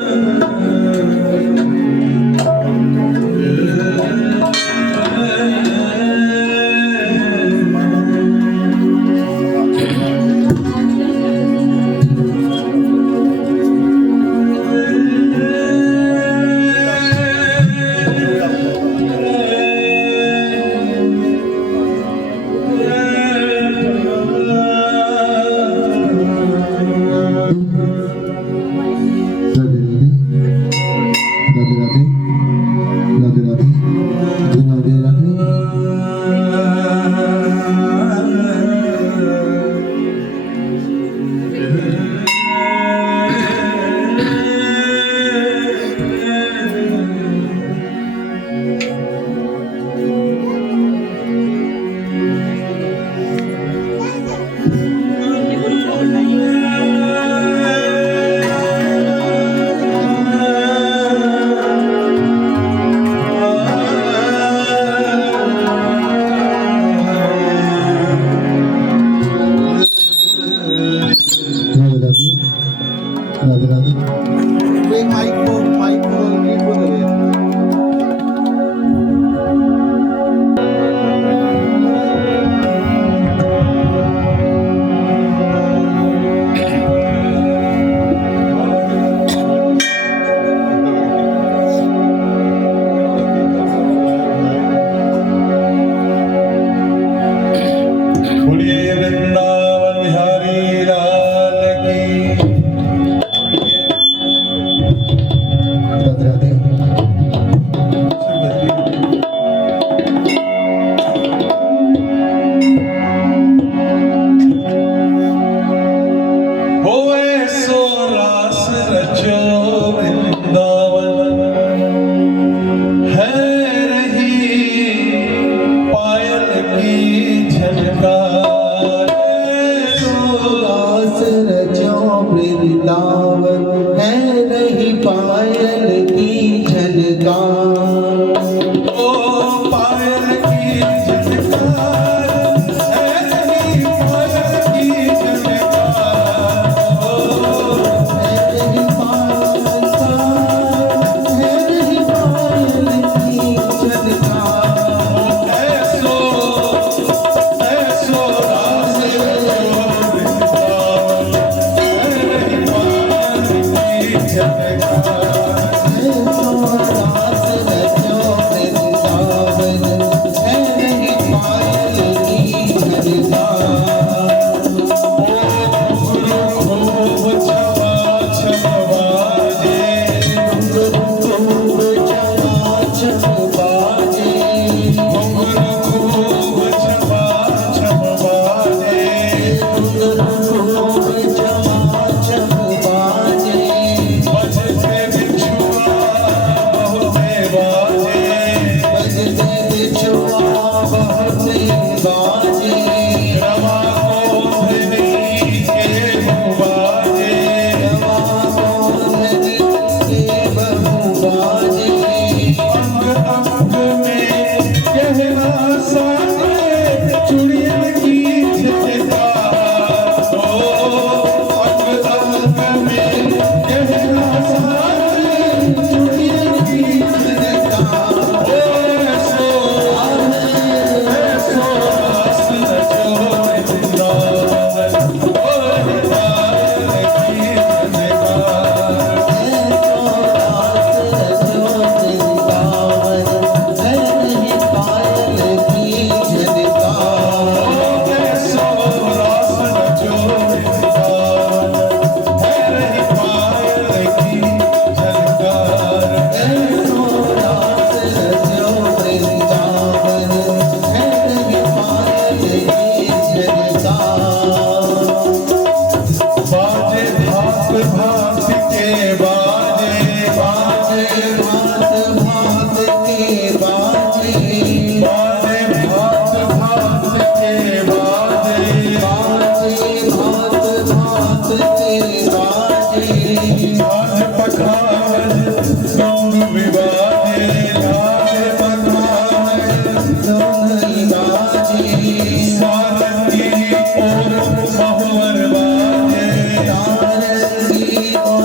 और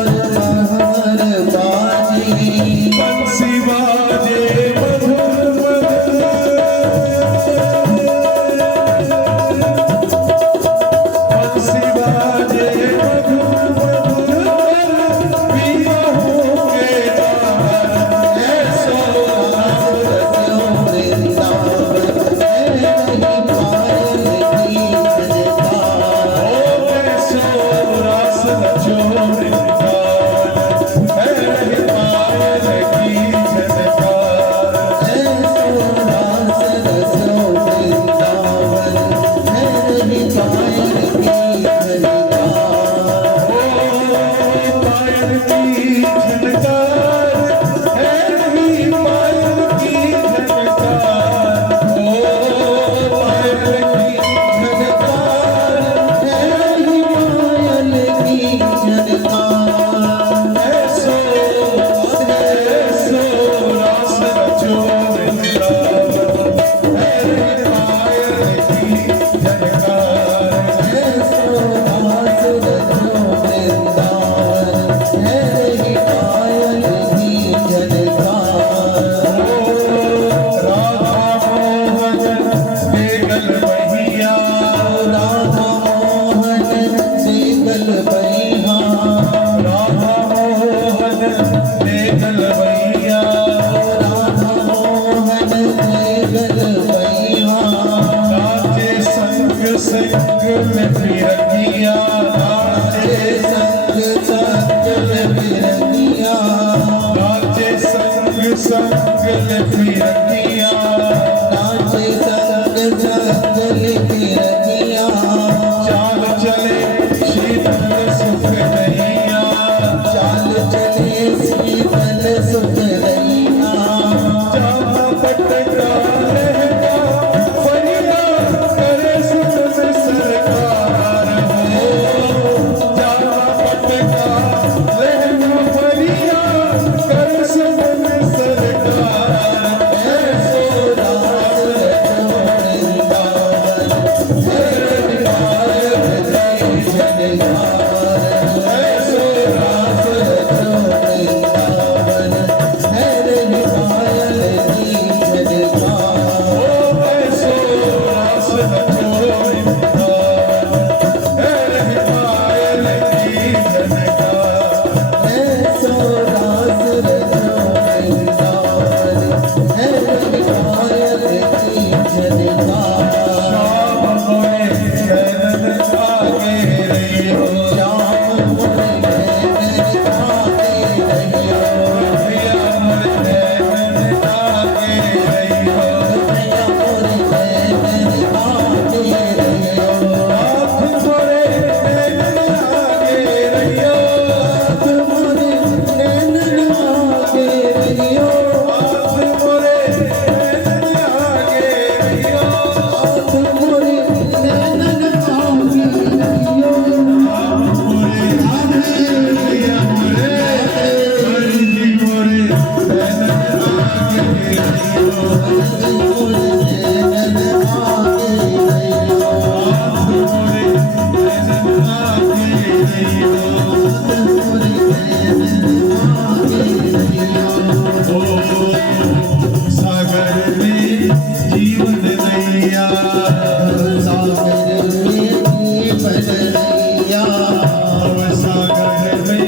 महर संग फिरतिया, नाचे संग जंगल की रतिया, चाल चले शीतल सुख नैया, चाल चले शीतल सुख रैया, जहाँ पटका लहका परिया करे सुख में सरकार हो, जहाँ पटका लहका परिया करे सुख में सरकार। ऐसो रास रचो वृंदावन, ऐसो रास रचो वृंदावन, है निभायल की झलकार। ओ ऐसो रास रचो वृंदावन, है हिमायल की झनकार। ऐसो रास रचो वृंदावन, है निभायल की झलकार। श्याम मोरे शरण आगे रहियो, श्याम मोरे नैन आगे रहियो, भैया मोरे शरण आगे रहियो, मैया मोरे नैन आगे रहियो, नाथ मोरे शरण आगे रहियो, नाथ मोरे नैन आगे रहियो, नाथ मोरे शरण आगे रहियो, नाथ मोरे नैन आगे रहियो। मोरे भैया मोरे हरि जी मोरे शरण आगे रहियो, मोरे शरण आगे रहियो। सागर में जीवन नैया, सागर में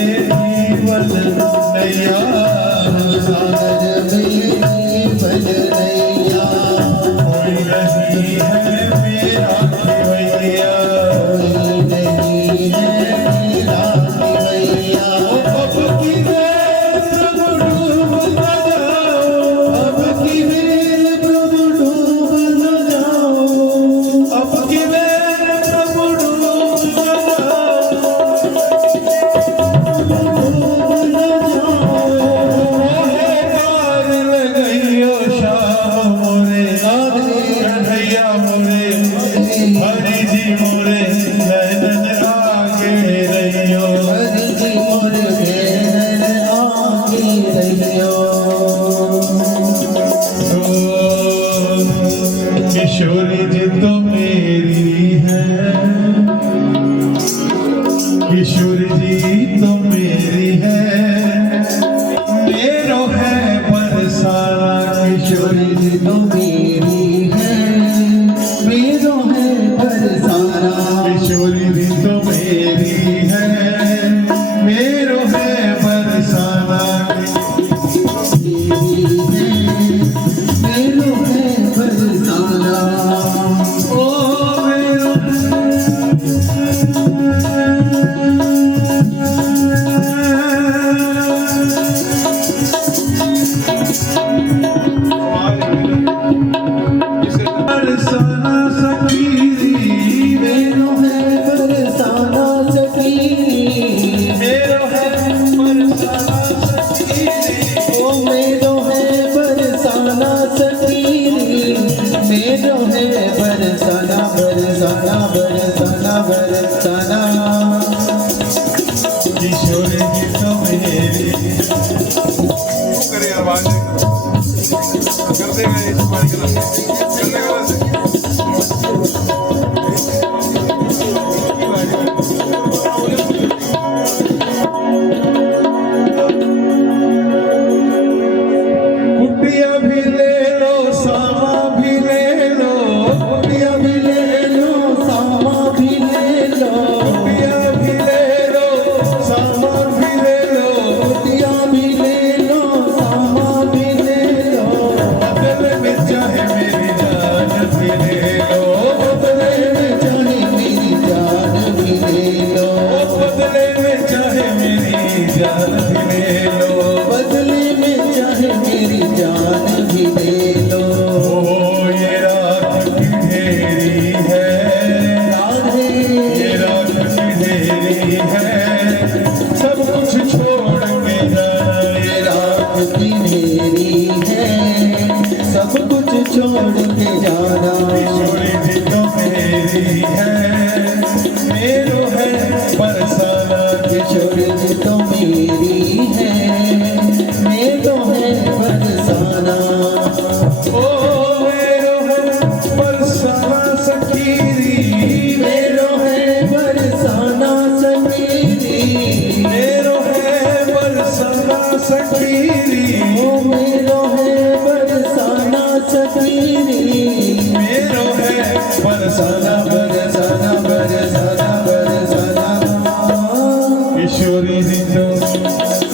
जीवन नैया, कोई नहीं है मेरा खिवैया, अब की बेर प्रभु डूब न जाओ, अब की बेर प्रभु डूब न जाओ, अब की बेर प्रभु डूब न जाओ, मोहे पार लगइयो श्याम मोरे, कन्हैया मोरे हरि जी मोरे नैनन आगे रहियो। किशोरी जी तो मेरी है, किशोरी जी तो मेरी है, मेरो है बरसाना। किशोरी जी तो किशोरी जी तो मेरी है, मेरो है बरसाना। ओ मेरो बरसाना सखी, मेरो है बरसाना सखी, मेरो है बरसाना सखी, ओ मेरो है बरसाना सकीरी, मेरो है बरसाना बरसाना बरसाना बरसाना। किशोरी जी तो मेरी। करे आवाज कर देगा ये तुम्हारी गलती कर देगा वैसे। कुटिया भी ले लो, सामा भी ले लो, कुटिया भी ले लो, सामा भी ले लो, कुटिया भी ले लो, सामा भी ले लो, कुटिया भी ले लो, सामा भी ले लो, बदले में चाहे मेरी की मेरी है सब कुछ छोड़ के जाना किशोरी जी तो मेरी है मेरो है बरसाना किशोरी जी तो मेरी है मेरो है बरसाना ओ मेरो है बरसाना सखीरी मेरो है बरसाना समीरी मेरो है बरसाना सखीरी ओ मेरो है बरसाना समीरी मेरो है बरसाना बरसाना बरसाना बरसाना किशोरी जी तो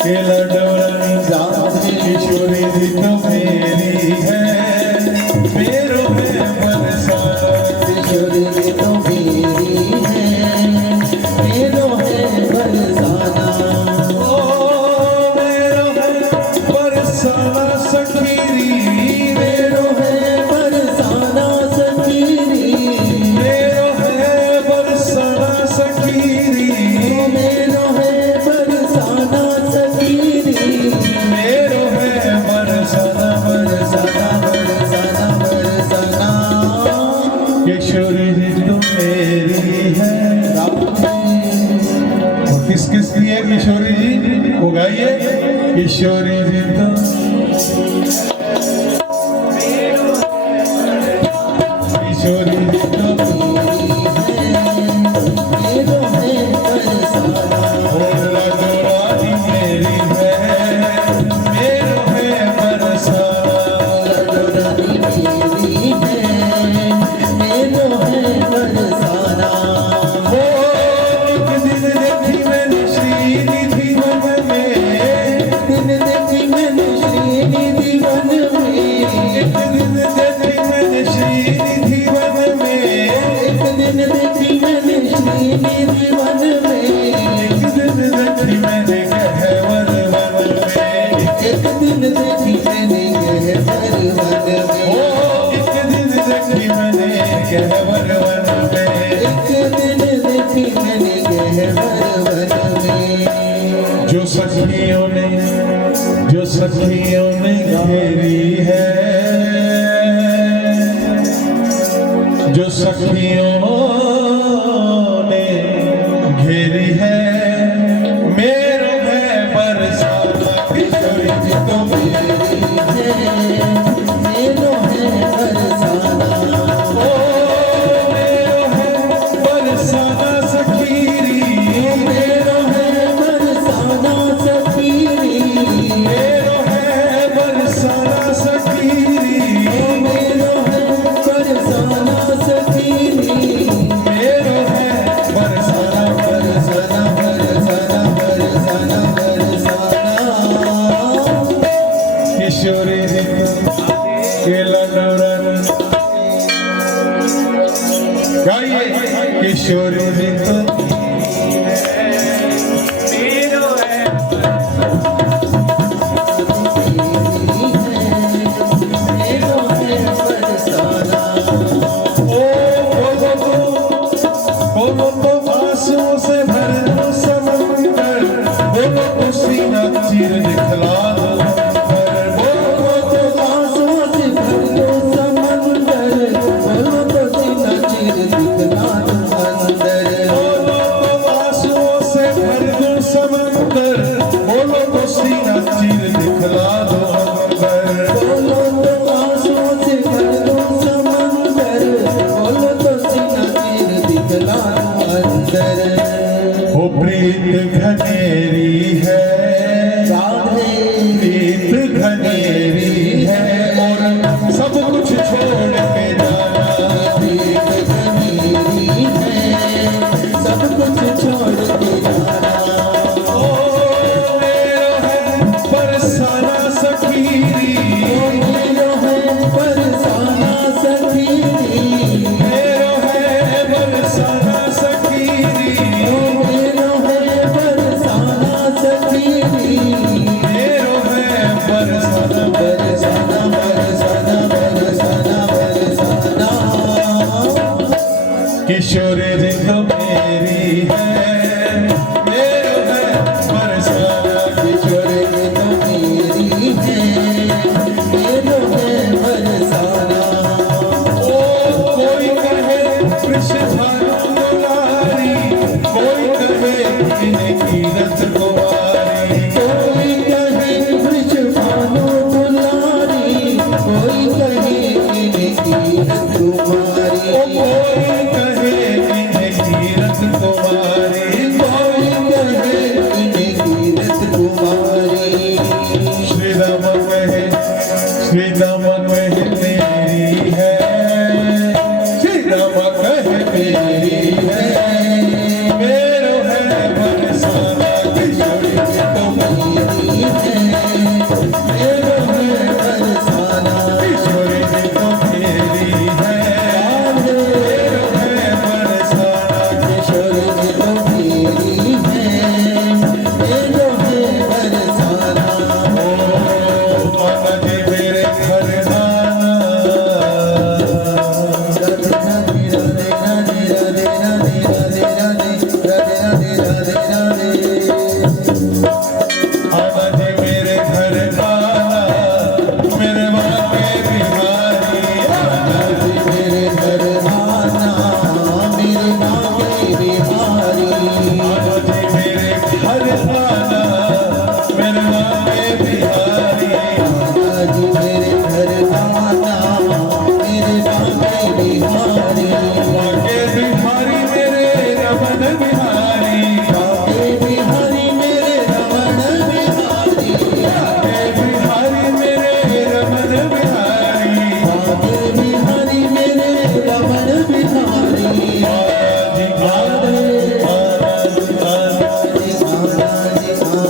केला डोरानी किशोरी जी तो मेरी है मेरो है बरसाना किशोरी जी तो मेरी है मेरो है बरसाना ओ मेरो है बरसाना सखीरी मेरो है बरसाना समीरी मेरो है बरसाना सखीरी मेरो है बरसाना समीरी मेरो है बरसाना बरसाना बरसाना बरसाना किशोरी जी तो मेरी है और किस किस की है किशोरी जी वो गाइए किशोरी जी तो किशोरी जी तो मेरो है बरसाना भोला डोरानी मेरी है मेरो है बरसाना लड़नी मेरी है मेरो है बरसाना ओ एक दिन देखी मैंने श्रीनिधि वन में दिन देखी मैंने श्रीनिधि वन में एक दिन देखी मैंने श्रीनिधि वन में एक दिन देखी मैंने श्रीनिधि वन में एक दिन देखी मैंने गहवर वन में एक दिन देखी मैंने गहवर वन ओ में एक दिन देखी मैंने गहवर वन में एक दिन देखी मैंने गहवर वन में जो सखियों ने घेरी है जो सखियों ने घेरी है मेरो है बरसाना किशोरी जी तो मेरी है मेरो है बरसाना ओ मेरो है बरसाना सखीरी मेरो है बरसाना समीरी मेरो है बरसाना सखीरी मेरो है बरसाना समीरी मेरो है बरसाना बरसाना बरसाना बरसाना बरसाना किशोरी जी केला डोरानी गाइए किशोरी जी तो मेरो है बरसाना ओ बोलो तो आंसुओं से भर दो समंदर बोलो तो सीना चीर दिखला दो अंबर। बोलो तो आंसुओं से भर दो समंदर बोलो तो सीना चीर दिखला दो अंदर बोलो तो आंसुओं से भर दो समंदर बोलो तो सीना चीर दिखला दो अंबर। बोलो तो आंसुओं से भर दो समंदर बोलो तो सीना चीर दिखला दो अंदर वो प्रीत घनेरी है राधे बांके बिहारी आना जी मेरे घर आना मेरे बांके बिहारी बांके बिहारी मेरे रमन बिहारी बांके बिहारी मेरे रमण बिहारी बांके बिहारी मेरे रमन बिहारी बांके बिहारी मेरे रमण बिहारी जी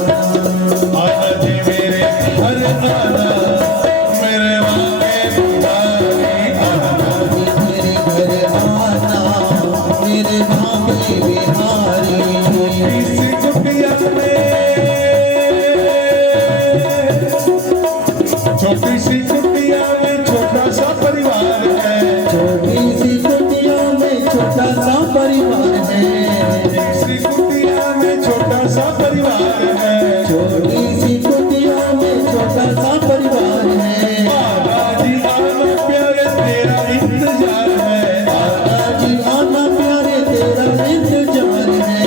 आना जी मेरे घर आना मेरे बांके बिहारी मेरे घर आना मेरे बांके बिहारी इस कुटिया में छोटी सी कुटिया में छोटा सा परिवार है छोटी सी कुटिया में छोटा सा परिवार है इसी कुटिया में छोटा सा परिवार है छोटी सी कुटिया में छोटा सा परिवार है बाबा जी आना प्यारे तेरा इंतजार है आना जी आना प्यारे तेरा इंतजार है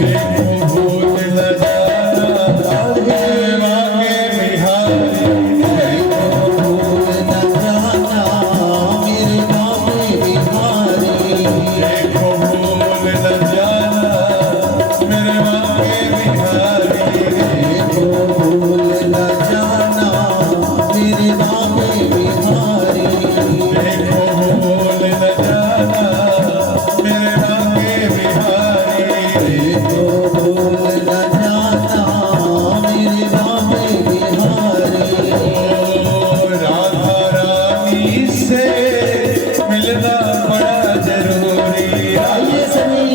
देखो भूल न जाना मेरे बांके बिहारी भूल न जाना मेरे बांके बिहारी देखो भूल न जाना मेरे बांके बिहारी भूल न जाना मेरे बांके बिहारी देखो भूल न जाना मेरे बांके बिहारी तो भूल न जाना मेरे बांके बिहारी राधा रानी से मिलना बड़ा जरूरी है आइए सभी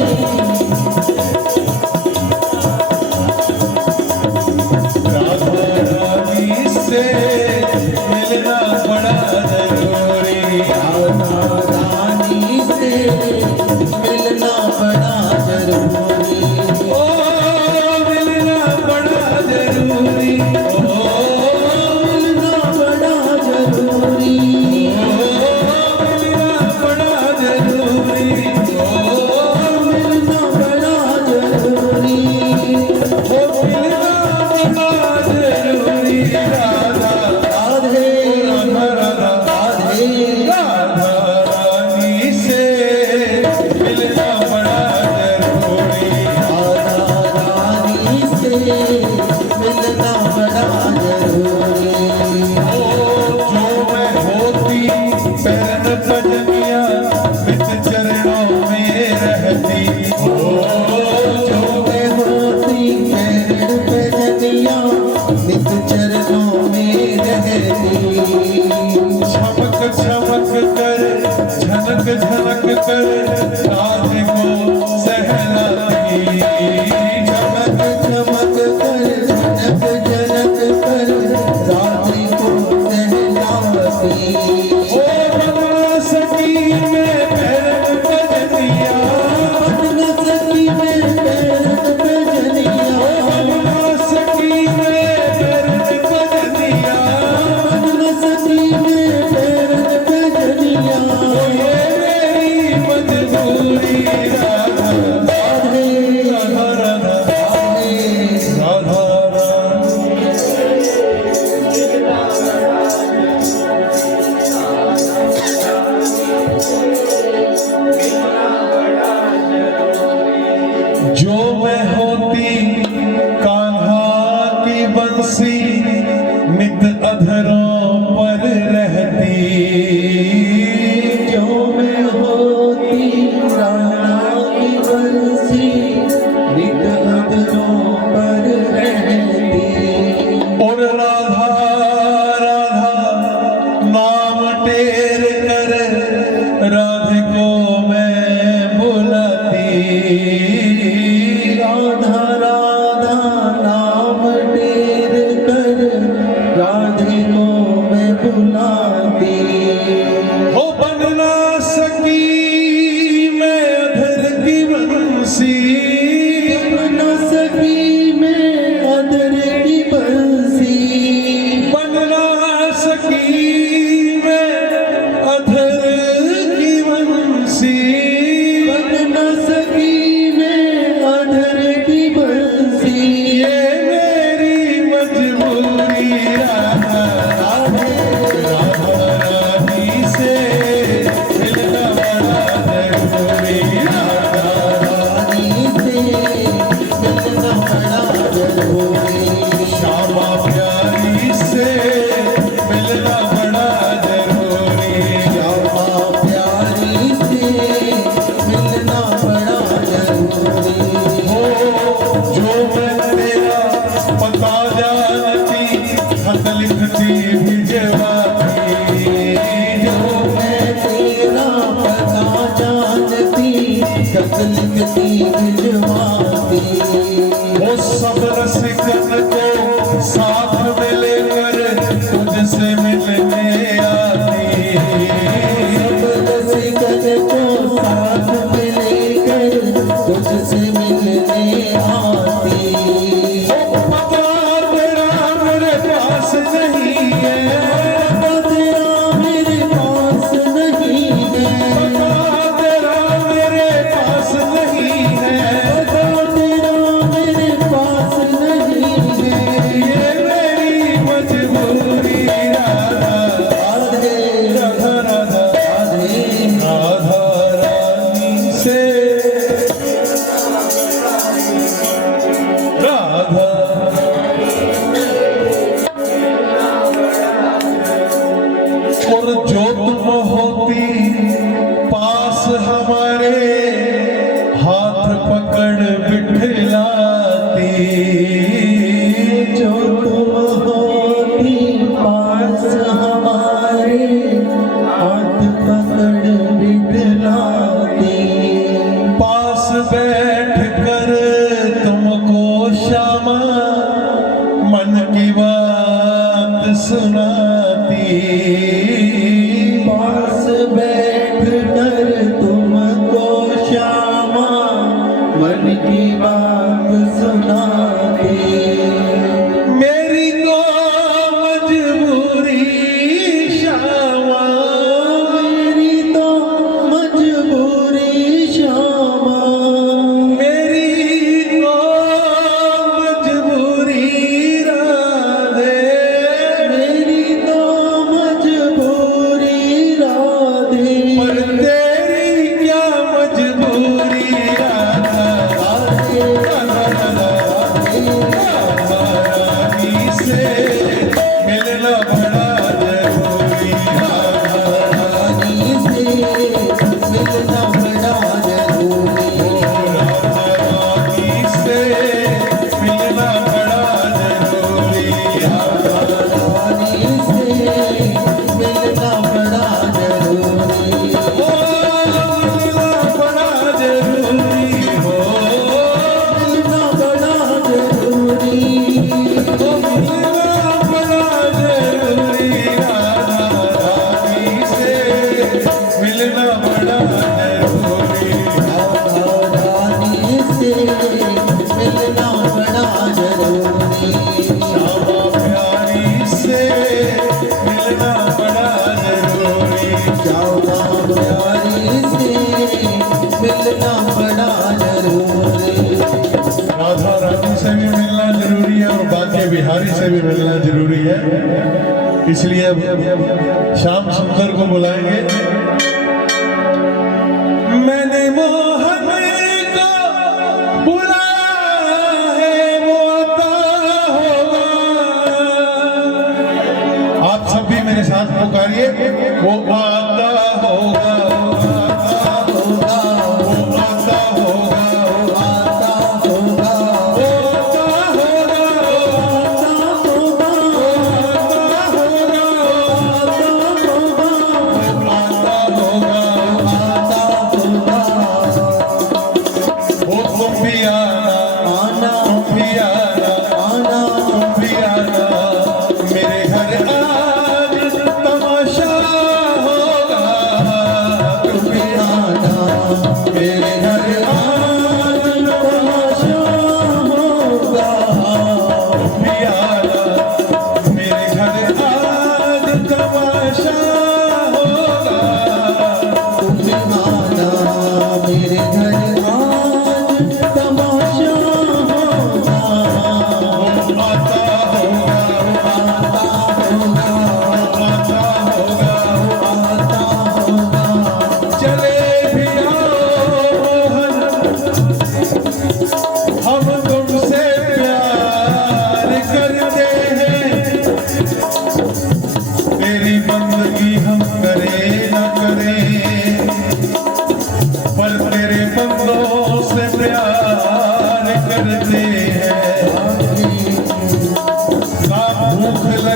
राधा रानी से मिलना बड़ा जरूरी राधा रानी से मिलना बड़ा जरूरी ओ मिलना बड़ा जरूरी ओ मिलना बड़ा जरूरी मिलना बड़ा जरूरी मिलना बड़ा जरूरी ओ मिलना बड़ा जरूरी राधा राधे राधा राधा राधे राधा रानी से मिलना बड़ा जरूरी राधा रानी से मिलना बड़ा जरूरी ओ जो मैं होती पैरन पजनिया बिच चरणों में रहती ओ जो मैं होती पैरण पे जनिया नित चरणों में रहती छमक छमक कर झनक झनक कर राधे को सहलाती चमक चमक कर झनक झनक कर राधे को सहलाती ओ बना सकी मैं पैरन पजनिया बन सकी मैं पैरण पे जनिया बना सकी मैं पैरन पजनिया बन सकी मैं पैरण पे जनिया ये मेरी मजबूरी राधा राधे राधा राधा राधे राधा जो मैं होती कान्हा की बंसी नित अधरों पर रहती जो मैं होती राणा की बंसी नित अधरों पर रहती और राधा राधा नाम टेर कर राधे को मैं बुलाती राधा राधा नाम टेर कर राधे को खत लिखती भिजवाती जो मैं तेरा पता जानती खत लिखती भिजवाती वो सब रसिकन को साथ में लेकर तुझसे मिलने आती सब रसिकन को साथ में लेकर तुझसे मिलने आती पता तेरा मेरे पास नहीं है तेरा मेरे पास नहीं है पता तेरा मेरे पास नहीं है तेरा मेरे पास नहीं है ये मेरी मजबूरी राधा राधा राधा राधा रानी से राधा और जो तुम होती पास हमारे हाथ पकड़ बिठलाती जो तुम होती पास हमारे हाथ पकड़ बिठलाती पास बैठ कर तुमको श्यामा मन की बात सुनाती पास बैठ कर तुमको श्यामा मन की बात सुनाती मेरी तो मजबूरी श्यामा मेरी तो मजबूरी श्यामा मेरी तो मजबूरी राधे मेरी तो मजबूरी राधे पर तेरी क्या मजबूरी राधा राधे रानी से मिलना बड़ा जरूरी रानी से मिलना बड़ा जरूरी रानी से मिलना बड़ा जरूरी रानी से मिलना बड़ा जरूरी मिलना बड़ा जरूरी हो मिलना बड़ा जरूरी मिलना बड़ा जरूरी राधा रानी से मिलना बड़ा जरूरी रानी से मिलना बड़ा जरूरी श्यामा प्यारी से मिलना बड़ा जरूरी श्यामा प्यारी से मिलना बड़ा जरूरी राधा रानी से भी मिलना जरूरी है और बाके बिहारी से भी मिलना जरूरी है इसलिए अब श्याम सुंदर को बुलाएंगे मैंने मोहन को बुलाया है वो आता होगा आप सब भी मेरे साथ पुकारिए वो आता होगा होगा वो आता होगा आता होगा वो आता होगा आता होगा आता होगा आता होगा वो तुम भी आना आना तुम भी आना आना तुम भी आना मेरे घर आज तमाशा होगा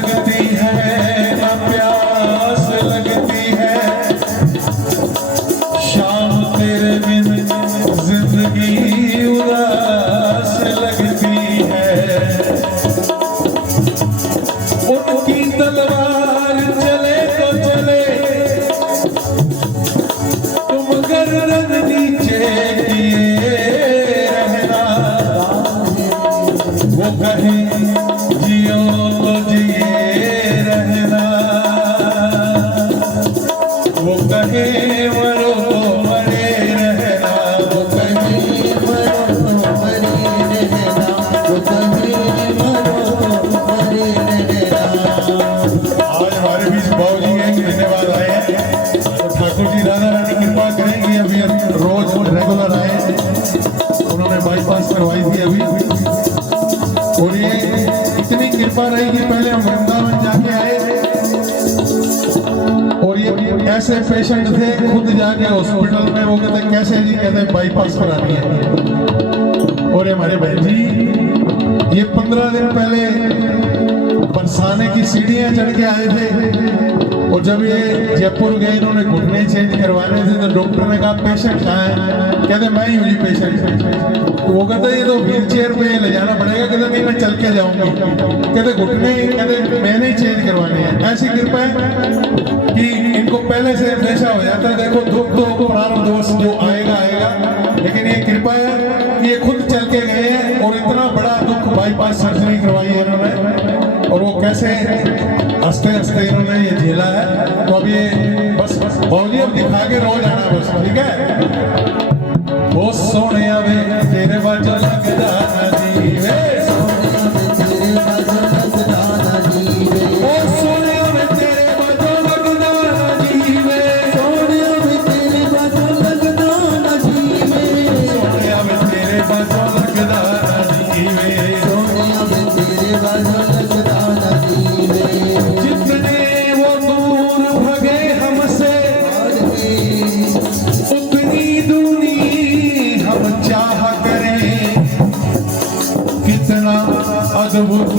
लगती है न प्यास लगती है, शाम तेरे बिन जिंदगी उदास लगती है। उनकी तलवार चले तो चले, तुम गर्दन नीचे किए रहना। वो कहे जियो तो जिए रहना, वो कहे मरो तो मरे रहना। वो कहे मरो तो मरे रहना, वो कहे मरो तो मरे रहना। आज हमारे बीच बाबूजी के एक महीने बाद आए हैं, तो ठाकुर जी राधा रानी कृपा करेंगे। अभी रोज रेगुलर आए, उन्होंने बाईपास करवाई थी अभी। और ये इतनी कृपा रही कि पहले हम वृंदावन जाके आए और ये ऐसे पेशेंट थे, खुद जाके हॉस्पिटल में वो कहते कैसे जी, कहते बाईपास करानी है। और ये हमारे बहन जी ये 15 दिन पहले बरसाने की सीढ़ियां चढ़ के आए थे। और जब ये जयपुर गए, इन्होंने घुटने चेंज करवाने थे, तो डॉक्टर ने कहा पेशेंट कहाँ है? कहते मैं ही हूँ जी पेशेंट। तो वो कहते ये तो व्हील चेयर पे ले जाना पड़ेगा। कहते नहीं मैं चल के जाऊंगी। कहते घुटने, कहते मैंने ही चेंज करवाने हैं। ऐसी कृपा है कि इनको पहले से अंदेशा हो जाता है। देखो दुख तो प्रारब्ध दोष जो आएगा आएगा, लेकिन ये कृपा है कि ये खुद चल के गए हैं और इतना बड़ा दुख बाईपास सर्जरी करवाई है इन्होंने। और वो कैसे हंसते हंसते इन्होंने ये झेला है। तो अब ये बस बाबूजी अब दिखा के रोज आना बस, ठीक है। वो सोने वे तेरे बाजो लगदा ना जीवे, तेरे बाजो लगदा ना जीवे। वो सोने वे तेरे बाजो लगदा ना जीवे, सोनिया वे तेरे बाजो लगदा ना जीवे। सोने वे तेरे बाजो लगदा ना जीवे, सोनिया वे तेरे बाजो लगदा ना जीवे। जितने वो दूर भगे हमसे, उतनी दूनी हम चाह करें। कितना अद्भुत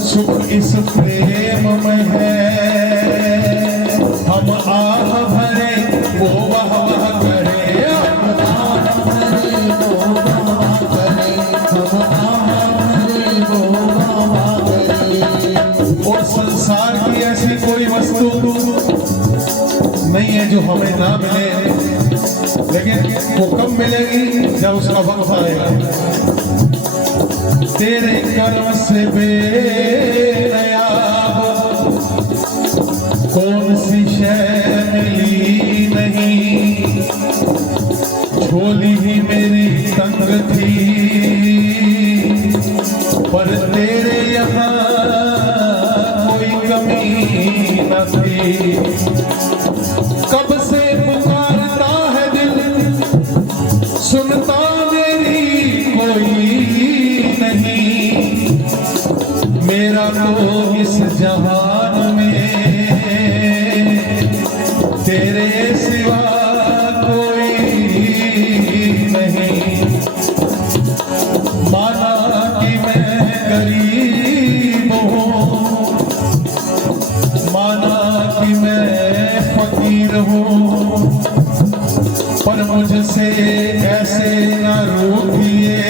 सुख इस प्रेम में है, हम आह भरे वो वाह वाह करें। हम आह भरे वो वाह करे, हम आह भरे वो वाह करे। और संसार की ऐसी कोई वस्तु नहीं है जो हमें ना मिले, लेकिन वो कब मिलेगी? जब उसका वक्त आएगा। तेरे कर्म से बेनयाब कौन सी शय मिली नहीं, झोली ही मेरी तंग थी, पर तेरे यहाँ कोई कमी न थी। कब से पुकारता है दिल, सुनता मेरी कोई नहीं, मेरा तो इस जहान में तेरे सिवा कोई नहीं। माना कि मैं गरीब हूँ, माना कि मैं फकीर हूँ, पर मुझसे ऐसे न रूठिए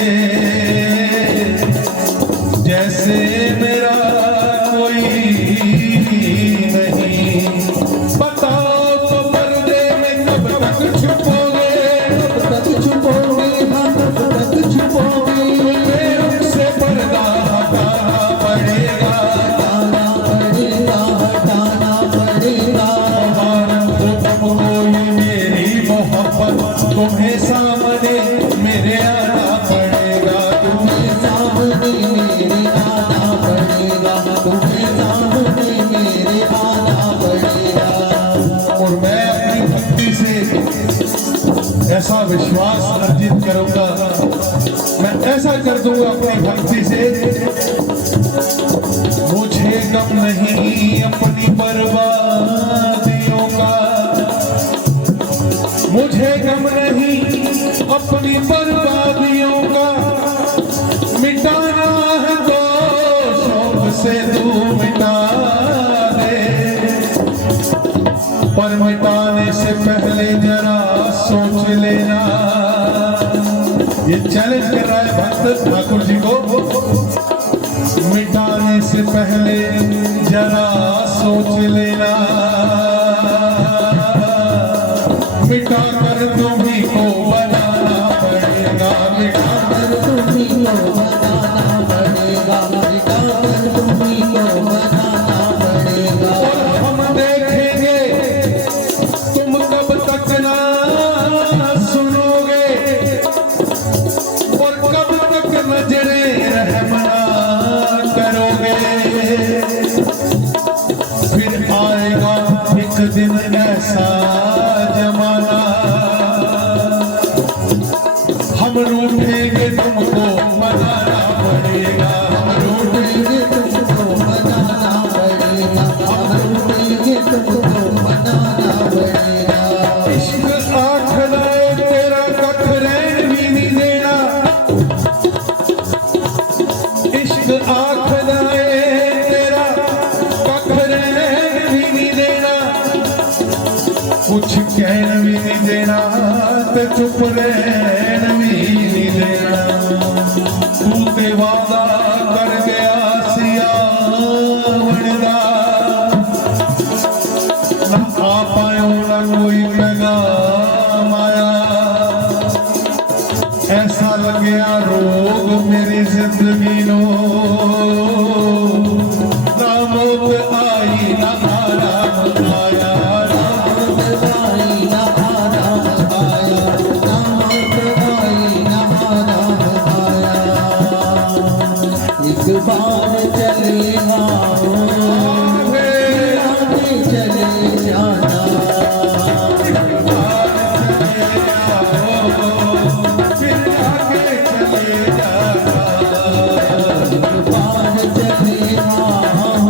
जैसे मेरा कोई नहीं। बताओ तो पर्दे में कब तक छुपोगे, कब तक छुपोगे, हाँ कब तक छुपोगे। उनसे पर्दा हटाना पड़ेगा, हटाना पड़ेगा, हटाना पड़ेगा। कोई मेरी मोहब्बत तुम्हें सामने मेरे आना पड़ेगा। तुम्हें सामने मेरे आना पड़ेगा, तुम्हें सामने मेरे आना पड़ेगा। और मैं अपनी भक्ति से ऐसा विश्वास अर्जित करूंगा, मैं ऐसा कर दूंगा अपनी भक्ति से, मुझे गम नहीं अपनी बर्बादियों का, मुझे गम नहीं अपनी बर्बादियों का। मिटाना है तो शौक से तू मिटा ये चैलेंज कर रहा है भक्त ठाकुर जी को, मिटाने से पहले जरा सोच लेना, मिटा कर तुम्ही को बनाना पड़ेगा, मिटा कर तुम्ही को बनाना पड़ेगा, मिटा कर तुम्ही को बनाना पड़ेगा। और हम देखेंगे तुम कब तक ना सुनोगे, और कब तक नजरे रहम ना करोगे। फिर आएगा एक दिन ऐसा जमाना, हम रूठेंगे तुमको मनाना पड़ेगा, हम रूठेंगे तुमको बनाना पड़ेगा, हम रूठेंगे तुमको बनाना पड़ेगा। इश्क आँख लाए तेरा कख रैन भी नहीं देना, इश्क आँख लाए तेरा कख रैन भी नहीं देना, कुछ कहन भी नहीं देना ते चुप रहन भी नहीं देना। तू ते वादा कर गया सिया बनदा, ना आ पायो ना कोई पैगाम आया, ऐसा लग्या रोग मेरी जिंदगी नो, ना मौत आई ना आराम आया, ना मौत आई ना आराम आया, ना मौत आई ना आराम आया। एक बार चले आओ, आगे चले जाना, फिर आगे चले जाना, बाहर चले आओ,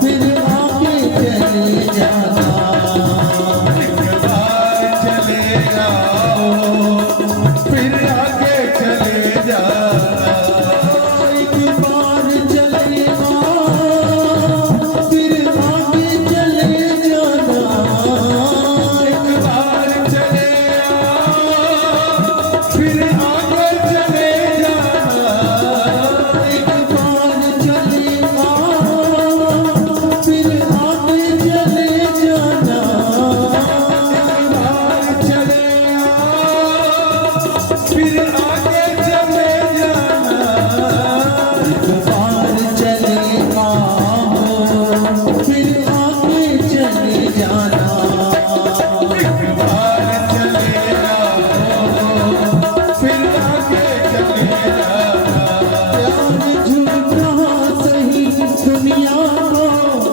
फिर आगे चले जाना। चले आओ फिर आगे चले जाना, एक बार चले आओ, फिर आगे चले जाना। एक बार चले आओ फिर आगे चले जाना, एक बार चले आओ, फिर आगे चले जाना। चले आओ फिर आगे चले जाना, एक बार चले आओ, फिर आगे चले जाना। एक बार चले आओ फिर आगे चले जाना, प्यार झूठा सही दुनिया को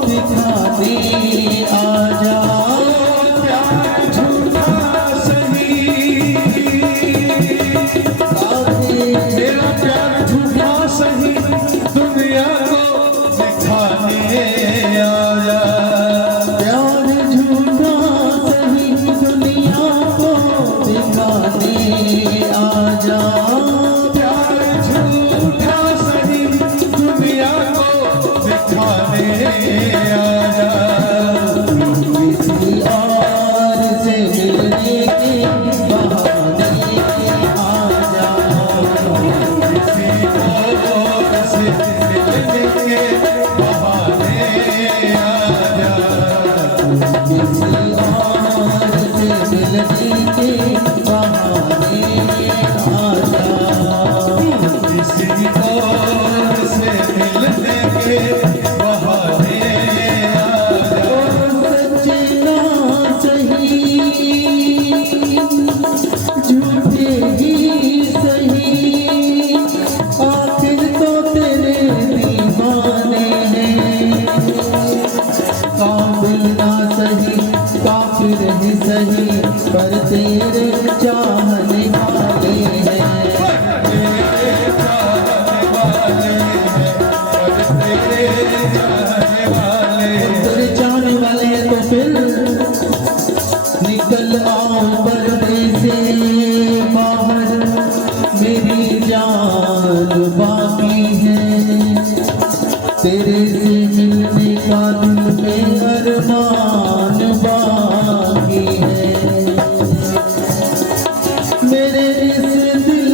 दिखाने आ जाओ। प्यार झूठा सही, मेरा प्यार झूठा सही दुनिया को दिखाने आया, प्यार झूठा सही दुनिया को दिखाने आ जाओ। प्यार झूठा सही दुनिया को दिखाने आया, किसी और से मिलने के बहाने आ जाओ। किसी और से मिलने के बहाने आया, किसी और से मिलने के बहाने आ जाओ। किसी और से मिलने के बहाने आया, सच्चे ना सही, झूठे ही सही, आखिर तो तेरे दीवाने हैं। काबिल ना सही, काफिर ही सही, पर तेरे चाहने वाले हैं। तेरे चाहने वाले हैं तो फिर निकल आओ पर्दे से बाहर, मेरी जान बाकी है। तेरे से मिलने का दिल में अरमान बाकी है। मेरे इस दिल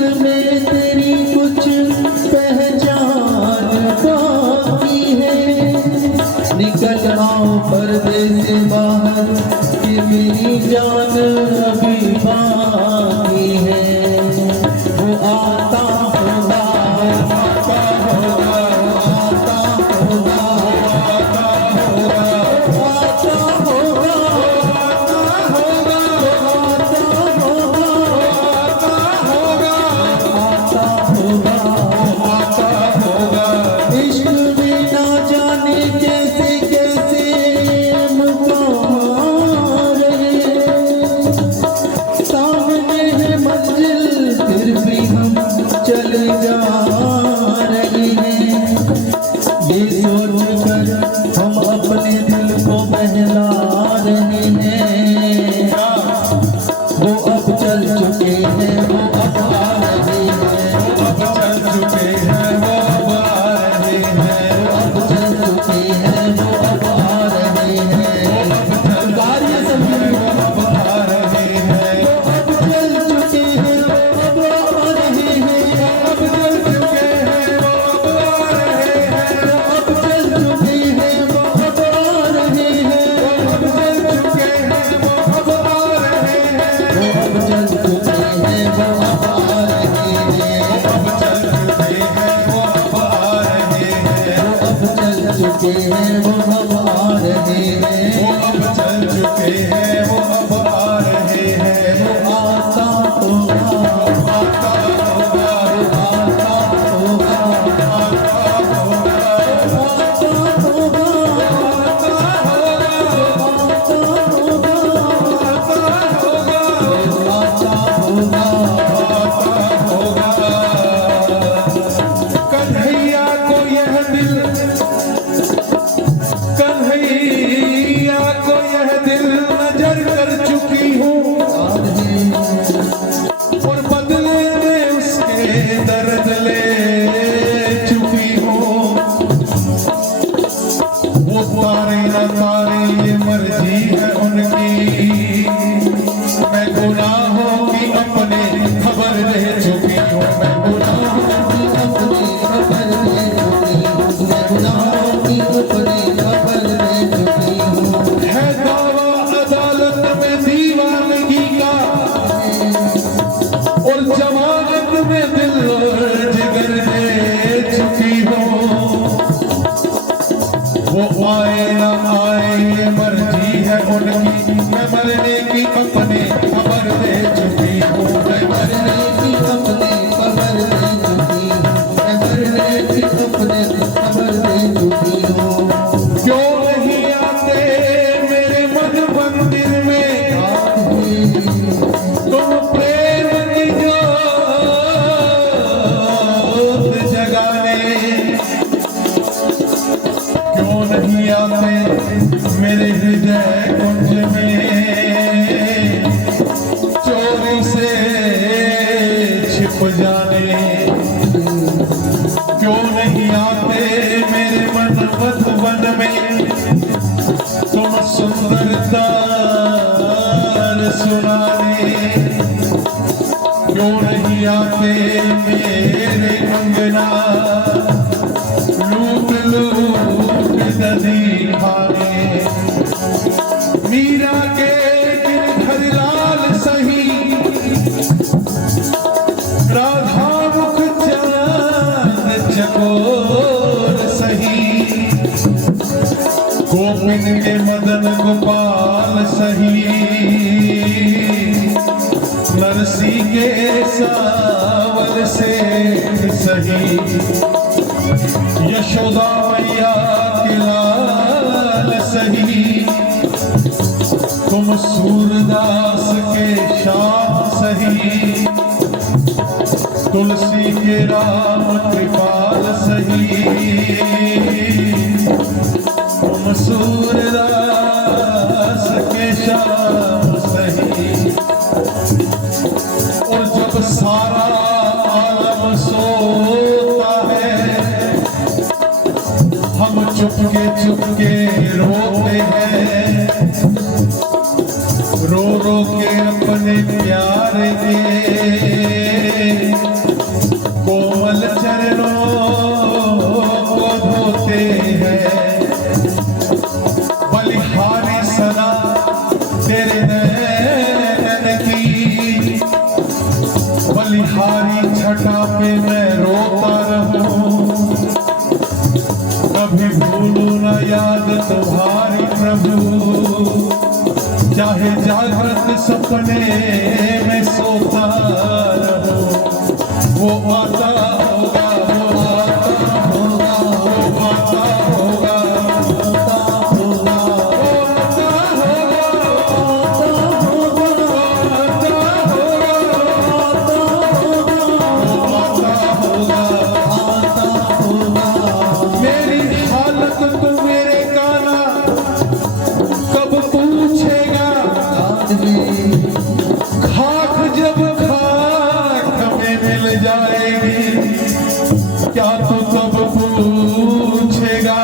पर्दे से बाहर कि मेरी जान अभी बाकी है। वो आता होगा, आता होगा, आता होगा, आता होगा, आता होगा, आता होगा, आता होगा। इश्क में ना जाने कैसे कैसे मुकाम है। सामने है मंजिल फिर भी हम चले जा रहे हैं। ये सोच कर हम अपने दिल को बहला रहे हैं। वो अब चल चुके हैं, वो अब आ रहे हैं। अब चल चुके हैं वो अब आ रहे हैं। अब चल चुके हैं, वो अब आ रहे हैं। गाड़ियाँ सभी अब आ रहे हैं। अब चल चुके हैं, वो अब आ रहे हैं। अब चल चुके हैं वो अब आ रहे हैं। अब चल चुके हैं, वो अब आ रहे हैं। अब चल चुके हैं वो अब आ रहे हैं। वो अब चल चुके हैं, वो अब आ रहे हैं। अब चल चुके हैं वो अब आ रहे हैं। अब चल चुके हैं, वो अब आ रहे हैं। वो अब चल चुके हैं वो अब आ रहे हैं। वो आता होगा, आता होगा, आता होगा, आता होगा, आता होगा, आता होगा। कन्हैया को यह दिल, कन्हैया को यह दिल नजर कर चुकी हूँ और बदले में उसके दर्द ले चुकी हूँ। वो तारे न तारे ये मर्जी है उनकी। मैं गुनाहों की अपने खबर ले चुकी हूँ। मैं गुनाहों अपनी खबर दे चुकी हूँ। मैं गुनाहों की अपनी खबर दे चुकी हूँ। है दावा अदालत में दीवानगी का और जमानत में दिल और जिगर दे चुकी हूँ। वो आए ना आए ये मर्जी है उनकी। मैं मरने की अपने खबर दे चुकी हूँ। मैं मरने की अपने खबर दे चुकी हूँ। मैं मरने की अपने खबर दे चुकी हूँ। क्यों नहीं आते मेरे मन मंदिर में तुम प्रेम की जोत जगाने। क्यों नहीं आते मेरे हृदय कुंज में चोरी से छिप जाने। क्यों नहीं आते मेरे मन मधुबन में तुम सुंदरता सुनाने। क्यों नहीं आते मेरे अंगना लूट लूट दधी खाने। मीरा के गिरधर लाल सही राधा मुख चांद चकोर सही। गोविंद के मदन गोपाल सही नरसी के सावल से सही। यशोदा मैया के लाल सही तुम सूरदास के श्याम सही। तुलसी के राम कृपाल सही तुम सूरदास के श्याम सही। और जब सारा आलम सोता है हम चुपके चुपके रोते हैं। रो रो के अपने प्यार के कोमल चरणों को धोते हैं। बलिहार याद तुम्हारी प्रभु, चाहे जागृत सपने में सोता रहूं, वो आता होगा, वो आता होगा, वो आता होगा, आता होगा, आता होगा, आता होगा। मेरी हालत तो मेरे काना कब पूछेगा, खाक जब खाक में मिल जाएगी, क्या तू कब पूछेगा।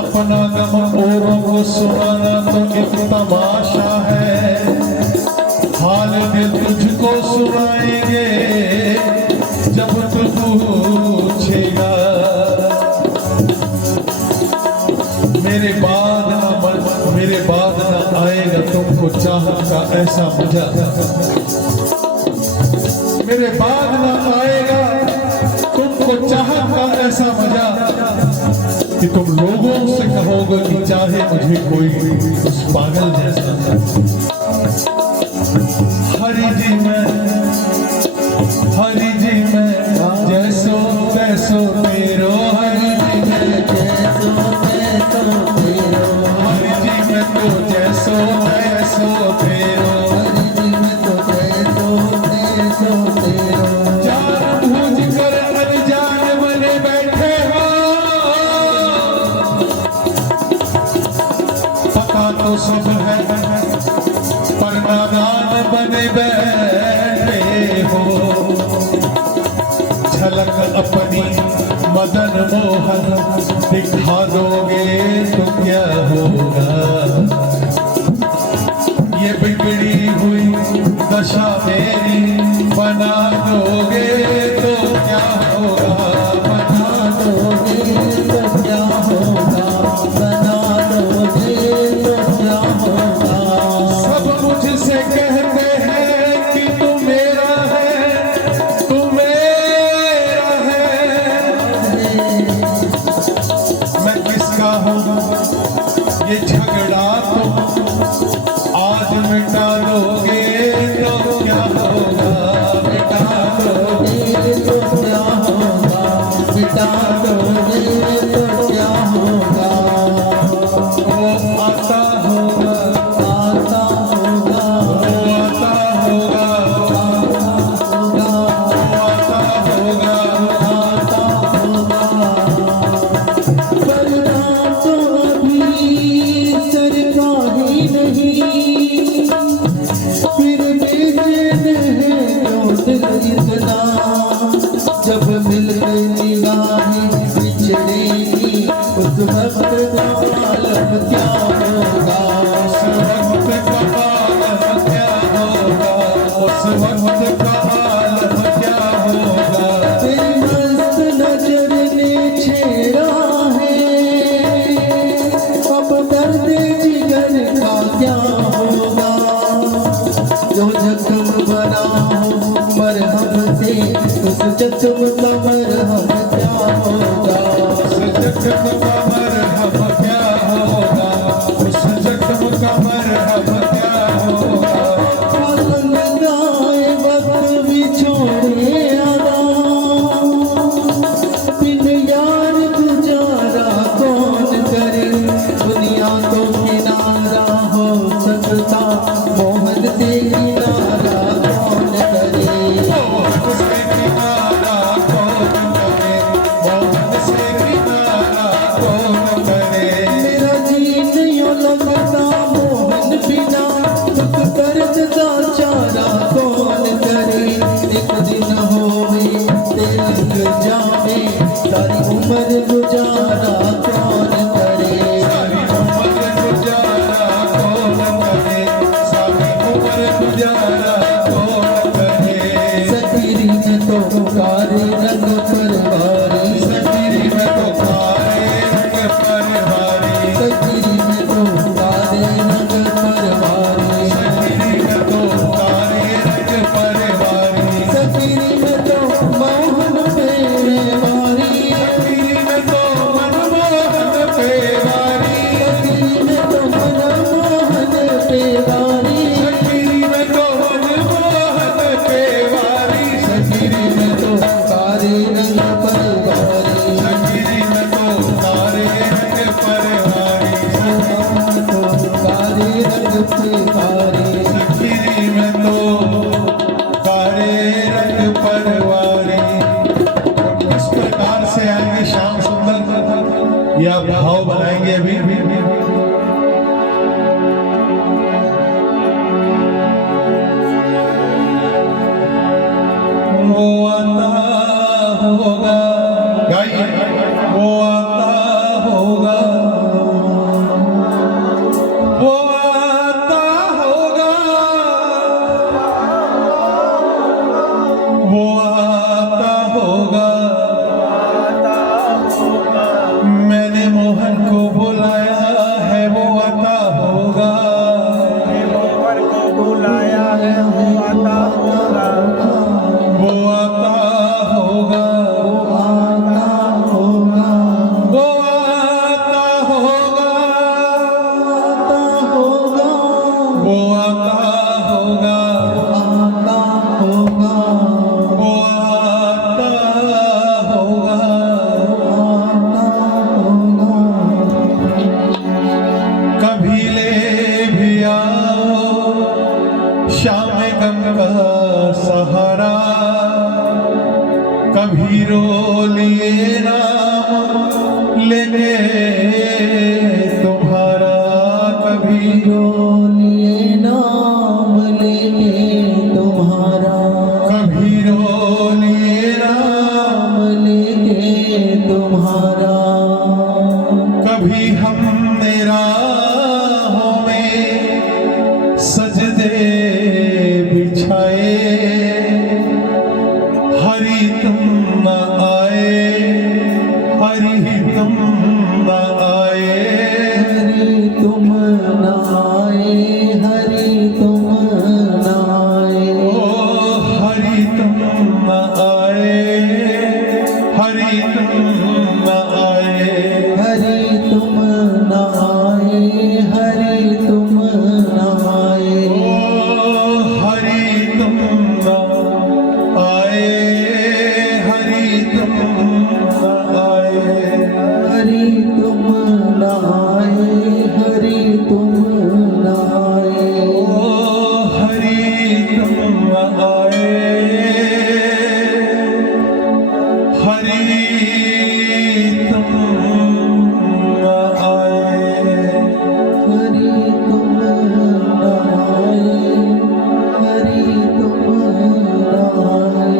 अपना गम औरों को सुनाना तो एक तमाशा है, हाल दिल तुझको सुनाएंगे जब तू पूछेगा। मेरे बाद न आएगा तुमको चाहत का ऐसा मजा, मेरे बाद न आएगा तुमको चाहत का ऐसा मजा, कि तुम लोगों से कहोगे कि चाहे मुझे कोई उस पागल जैसा। हरि जी मैं जैसो तैसो तेरो, हरि जी मैं जैसो तैसो तेरो, हरि जी मैं तो जैसो तैसो तेरो, हरि जी मैं तो जैसो तैसो तेरो। जान बूझ कर अनजान बने बैठे हो, पता तो सब है पर नादान बने बैठे हो। झलक अपनी मदन मोहन दिखा दोगे तो क्या होगा, ये बिगड़ी हुई दशा मेरी बना दोगे तो क्या होगा, बना दोगे तो क्या होगा, बना दोगे तो क्या होगा। सब मुझसे कहते हैं कि तू मेरा है, तू मेरा है, मैं किसका हूँ ये झगड़ा तुम आज मिटा दोगे तो क्या होगा, मिटा दोगे तो क्या होगा, मिटा दोगे तो क्या होगा। वो आता होगा, आता होगा, वो आता होगा, आता होगा, आता होगा, आता होगा। करना तो अभी सरकारी नहीं, फिर भी देने हैं लौट इतना, जब मिल गई निगाहें बिछड़ेगी उस वक्त आलम क्या होगा, उस वक्त का आलम क्या होगा, उस वक्त का आलम क्या होगा। तेरी मस्त नजर ने छेड़ा है, अब दर्द जिगर का क्या होगा, जो जख्म बना हो मरहम से उस जख्म का मरहम क्या होगा, उस जख्म का मरहम क्या होगा, उस जख्म का मरहम क्या होगा। पसंद आए वक्त गाएंगे अभी। वो आता होगा, गाइए, वो आता होगा, वो आता होगा, वो आता होगा। मैंने मोहन को बुलाया है, वो आता होगा। मोहन को बुलाया है, वो आता होगा। वो आता होगा, वो आता होगा, वो आता होगा, आता होगा, वो आता होगा, आता होगा, वो आता होगा। आता होगा। कभी ले भी आओ शाम गम का सहारा, कभी रो लिए नाम लेके तुम्हारा, कभी लिए नाम लेके तुम्हारा, कभी रो लिए नाम, नाम लेके तुम्हारा, कभी हमने राहों में सजदे बिछाए, हरी तुम न आए, हरी तुम न आए। हरि तुम न आए, हरि तुम न आए, ओ हरी तुम न आए, हरी तुम न आए। हरि तुम न आए, हरि तुम न आए, ओ हरी तुम न आए, हरी तुम न आए। हरि तुम न आए, हरि तुम न आए, ओ हरी तुम न आए, हरी तुम न आए। हरि तुम न आए, हरि तुम न आए।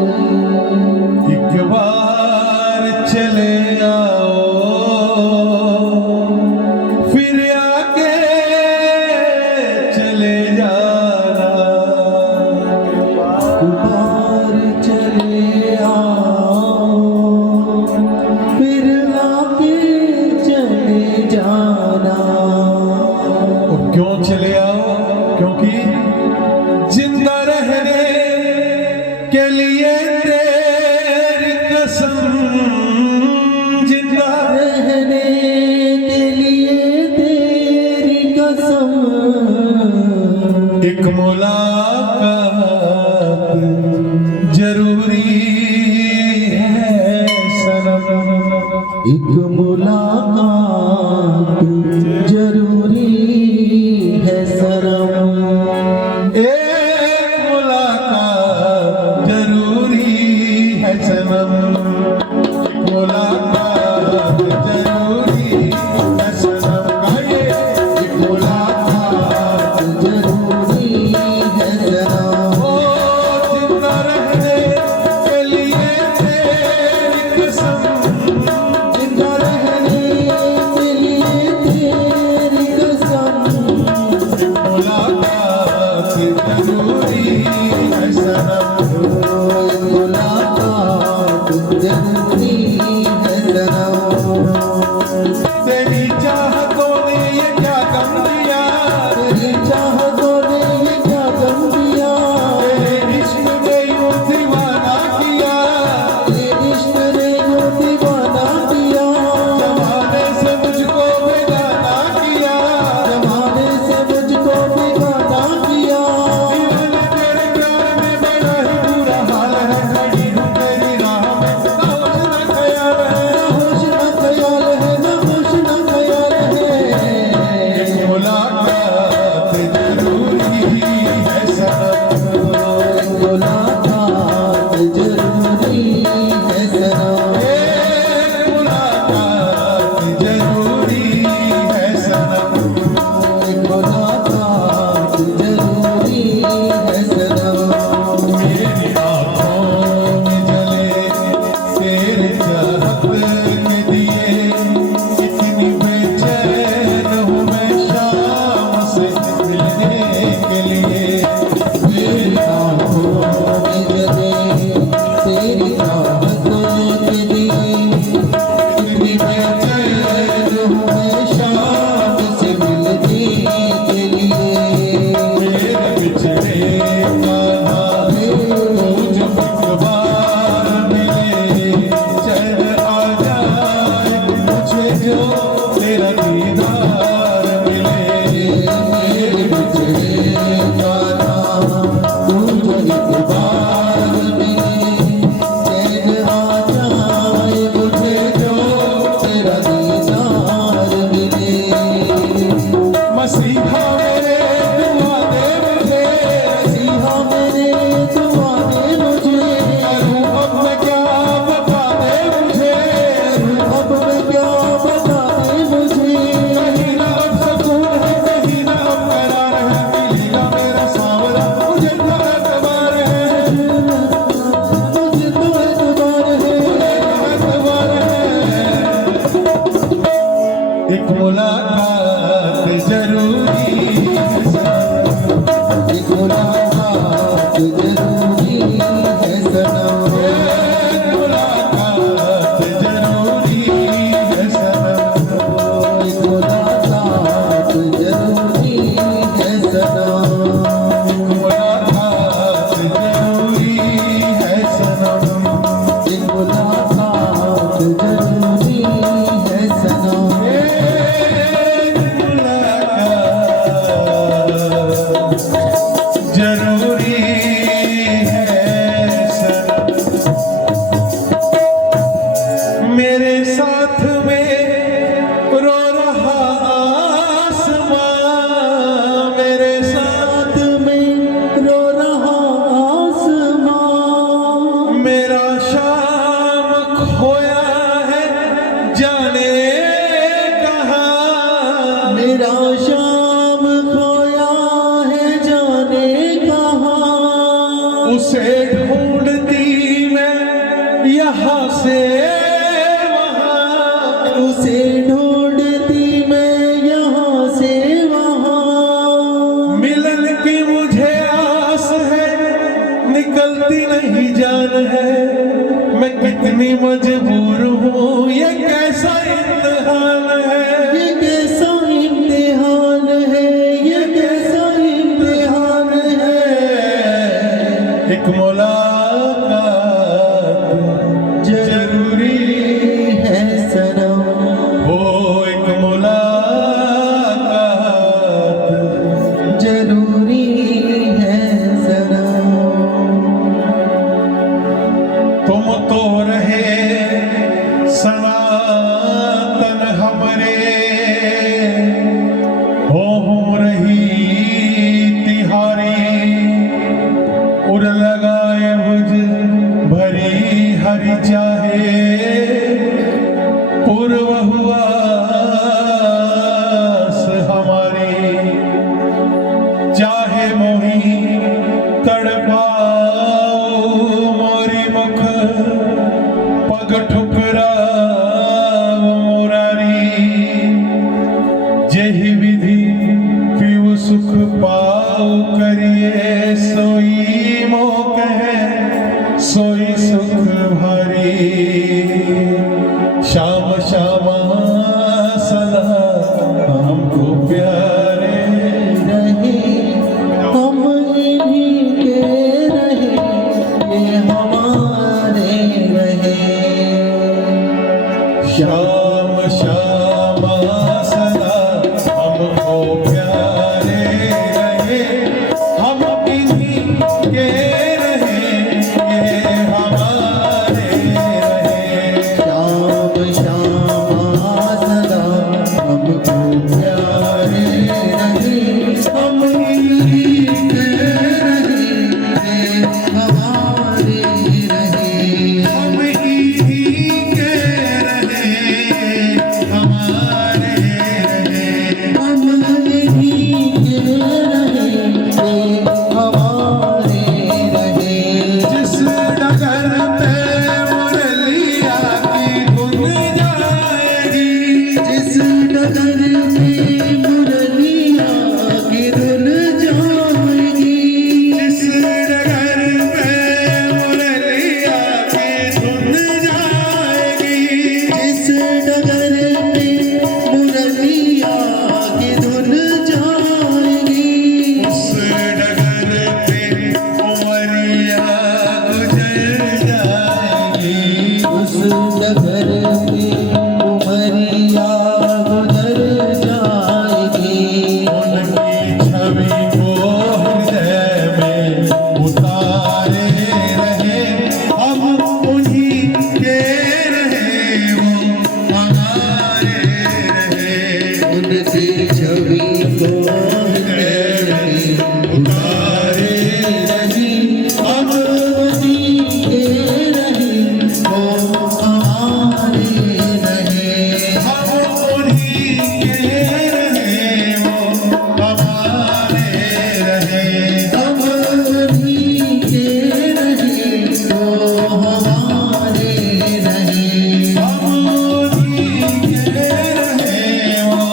एक बार चले आओ, फिर आके चले जाना। बाहर चले आओ, फिर आके चले जाना। और क्यों चले आओ? क्योंकि जिंदा रहने के लिए तेरी कसम, जिंदा रहने के लिए तेरी कसम, एक मुलाकात जरूरी है सनम। एक मुलाकात जरूरी है सरम। एक मुलाकात जरूरी है सनम, मुलाकात जरूरी है सनम। गाइए, एक मुलाकात जरूरी है सरम। ओ जिंदा रहने के लिए तेरी कसम, जिंदा रहने के लिए तेरी कसम। मुलाकात जरूरी है सनम। मुलाकात जरूरी है सरम। तेरी चाहतों ने ये क्या गम दिया, तेरी चाहतों ने ये क्या गम दिया। तेरे इश्क ने यूं दीवाना किया, तेरे इश्क ने यूं दीवाना किया। जमाने से मुझको बेगाना किया। जमाने से मुझको बेगाना किया। दीवाने तेरे प्यार में बड़ा ही बुरा हाल है, खड़ी हूँ तेरी राह में, ना होश ना ख्याल है। ना होश ना ख्याल है, ना होश ना ख्याल है। मुलाकात जरूरी है सनम। एक मुलाकात जरूरी है सनम। एक मुलाकात जरूरी है सनम। एक मुलाकात जरूरी है सनम। मुलाकात जरूरी है सनम। एक मुलाकात जरूरी है सनम। एक मुलाकात जरूरी है सनम। मेरे साथ में रो रहा आसमां, मेरे साथ में रो रहा आसमां। मेरा शाम खोया है जाने कहाँ। मेरा शाम खोया है जाने कहाँ। उसे ढूंढती मैं यहाँ से वहाँ। उसे ढूंढती मैं यहाँ से वहाँ। मिलन की मुझे आस है, निकलती नहीं जान है। मैं कितनी मजबूर हूँ, ये कैसा इम्तिहान है। ये कैसा इम्तिहान है, ये कैसा इम्तिहान है। एक मुलाकात जरूरी है सनम। हो, एक मुलाकात जरूरी है सनम। तुम तो रहे सनातन हमरे, हो रही तिहारी। उड़ लगाए भुज भरी हरि चाहे, पूर्व हुआ हमारी। चाहे मोही तड़पाओ मोरी मुख, पग ठुकराओ मुरारी। जेहि विधि पिउ सुख पाओ करिए, सोई मोह कहे सोई सुख भारी। श्याम श्यामा सदा हमको प्यारे रहे हम इन्हीं के रहे, ये हमारे रहे। श्याम श्यामा सदा हमको प्यारे रहे। हम इन्हीं के रहे, ये हमारे रहे। श्याम श्यामा सदा हमको प्यारे रहे। हम इन्हीं के रहे, ये हमारे रहे। हम इन्हीं के रहे, हमारे रहे। हम इन्हीं के रहे, ये हमारे रहे। जिस डगर पे मुरलिया की धुन जाएगी, जिस डगर में मुरलिया की धुन जाएगी। जिस डगर पे मुरलिया की धुन जाएगी, जिस डगर में मुरलिया की धुन जाएगी। उस डगर पे उमरिया गुजर जाएगी। उस डगर में उमरिया गुजर जाएगी। उनकी छवि को हृदय में उतारे रहे। हम उन्हीं के रहे, वो हमारे रहे। उनकी छवि को हृदय में उतारे रही। हम उन्हीं के रहे, वो हमारे रहे। हम उन्हीं के रहे, वो हमारे रहे। हम उन्हीं के रहे, वो हमारे रहे। हम उन्हीं के रहे, वो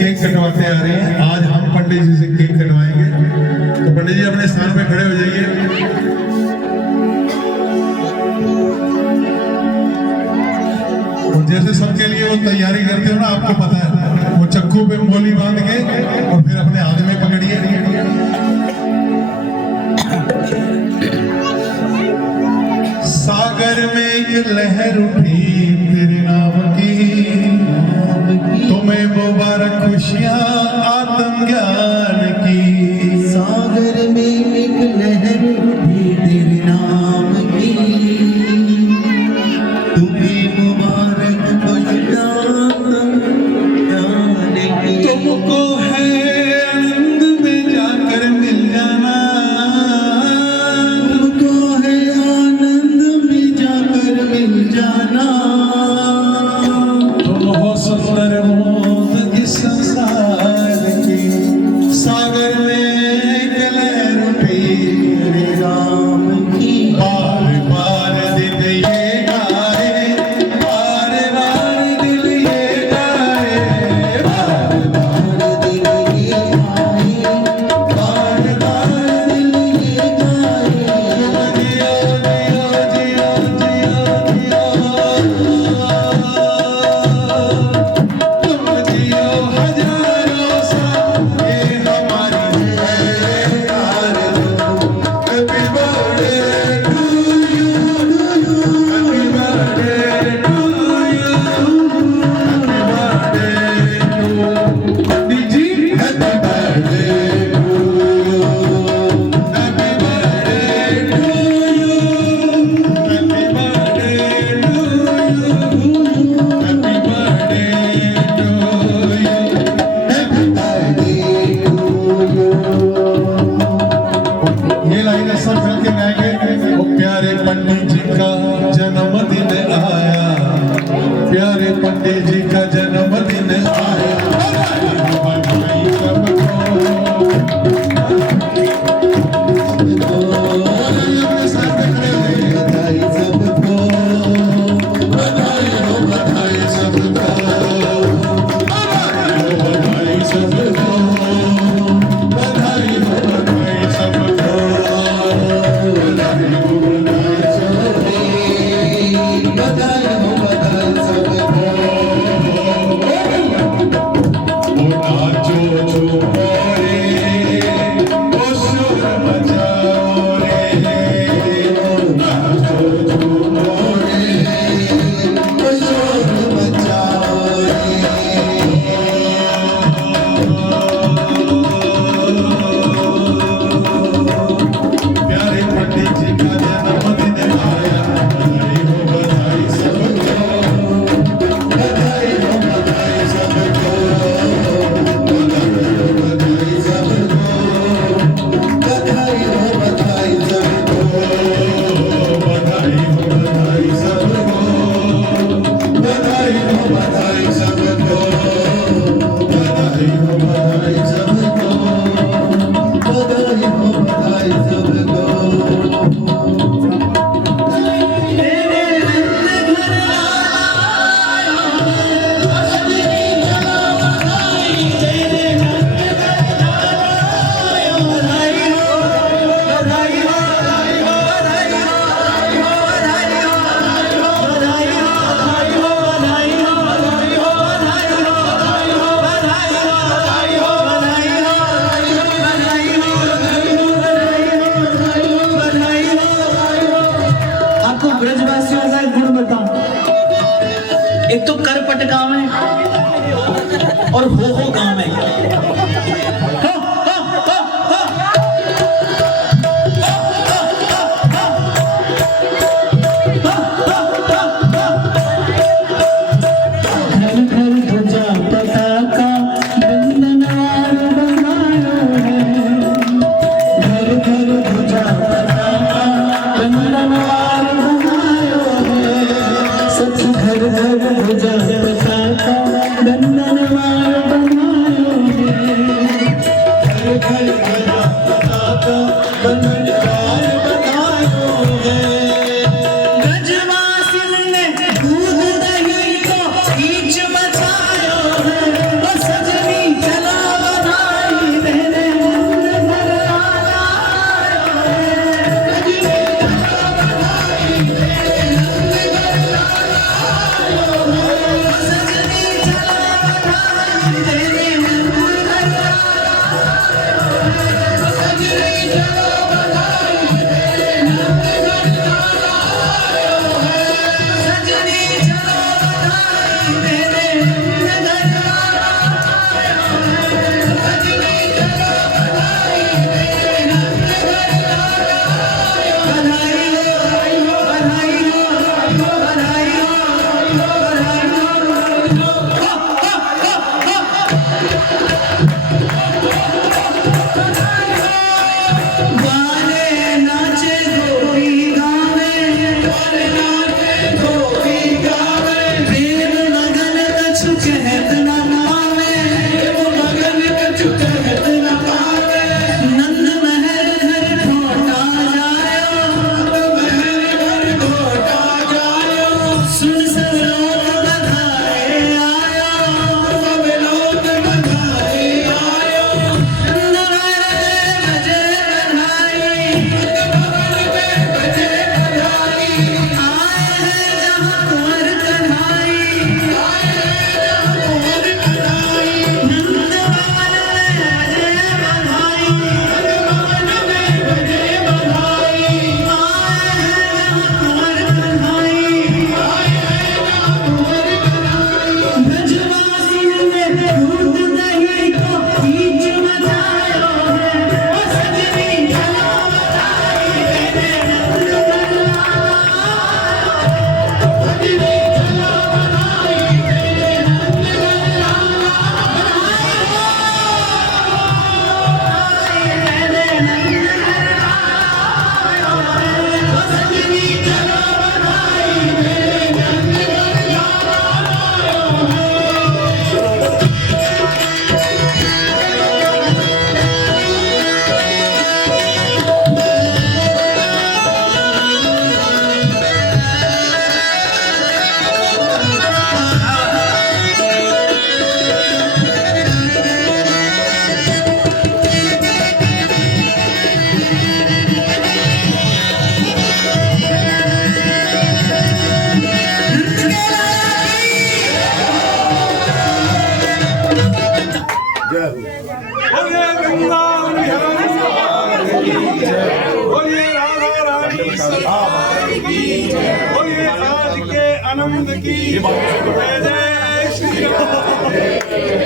केक कटवाते आ रहे हैं। आज हम पंडित जी से केक कटवाएंगे। तो पंडित जी अपने स्थान पे खड़े हो जाइए। और जैसे सबके लिए वो तैयारी करते हो ना, आपको पता है, वो चक्कू पे मोली बांध के और फिर अपने हाथ में पकड़िए। सागर में एक लहर उठी तेरे नाम की, तुम्हें मुबारक खुशियां आत्म ज्ञान की। सागर में एक लहर उठी तेरे नाम की, तुम्हें मुबारक खुशियां ज्ञान की। तुमको है आनंद में जाकर मिल जाना, तुमको है आनंद में जाकर मिल जाना। तुम हो सुंदर मोद इस संसार की। सागर में एक लहर उठी तेरे नाम की, बार बार दिल ये गाए, बार बार दिल ये गाए, बार बार दिल ये गाए, बार बार दिल ये गाए। जियो जियो जियो जियो जियो, तुम जियो हजारों साल, ये हमारी है आरज़ू। Happy birthday to you, happy birthday to you, happy birthday to Pandit ji, happy birthday to you, happy birthday to you, happy birthday to you, happy birthday to you। ये लाइन सब मिलके गाएंगे। वो प्यारे पंडित जी का जन्मदिन आया, प्यारे पंडित जी का जन्मदिन आया। बधाई सबको, अपने साथ में खड़े हो जाइए। बधाई सबको, बधाई हो बधाई सबको, बधाई हो बधाई सबको, बधाई हो बधाई सबको, बधाई हो बधाई सबको। बधाई हो बधाई सबको। ओ नाचो झूमो रे, ओ शोर मचाओ रे, ओ नाचो झूमो रे, ओ शोर मचाओ प्यारे पंडित जी का जन्मदिन आया। बधाई हो बधाई सबको, बधाई हो बधाई सबको, बधाई हो बधाई सबको, बधाई हो बधाई सबको, बधाई हो बधाई सबको, बधाई हो बधाई सबको, बधाई हो बधाई सबको। बधाई हो बधाई सबको। आपको ब्रजवासियों का एक गुण बताऊं। एक तो करपट गांव है और हो गांव है। घर घर ध्वजा पताका बंधनवार बनायो है। घर घर ध्वजा पताका बंधनवार बनायो है। सच घर घर ध्वजा पताका बंधनवार बनायो है। घर घर ध्वजा पताका बंधनवार बनायो है। ब्रजवासिन ने दूध दही को बीच बचायो है। ओ सजनी गोपी गावे प्रेम मगन कछु कहत न पावे मगन कछु कहत न पावे नंद महल घर ठोटा जायो महल घर घोटा जायो सुन सब लोग बधाए आयो सब लोग बधाई आयो नगर में बजे बधाई भवन में बजे बधाई आए हैं जहाँ कुंवर कन्हाई कुंवर कन्हाई नंद भवन में बजे बधाई भवन में बजे बधाई आए हैं जहाँ कुंवर कन्हाई ब्रजवासियों ने दूध दही को बीच मचायो है ओ सजनी चलो बधाई देने बोलिए वृंदावन बिहारी लाल की जय। बोलिए राधा रानी सरकार की जय। बोलिए आज के आनंद की जय जय श्री राम।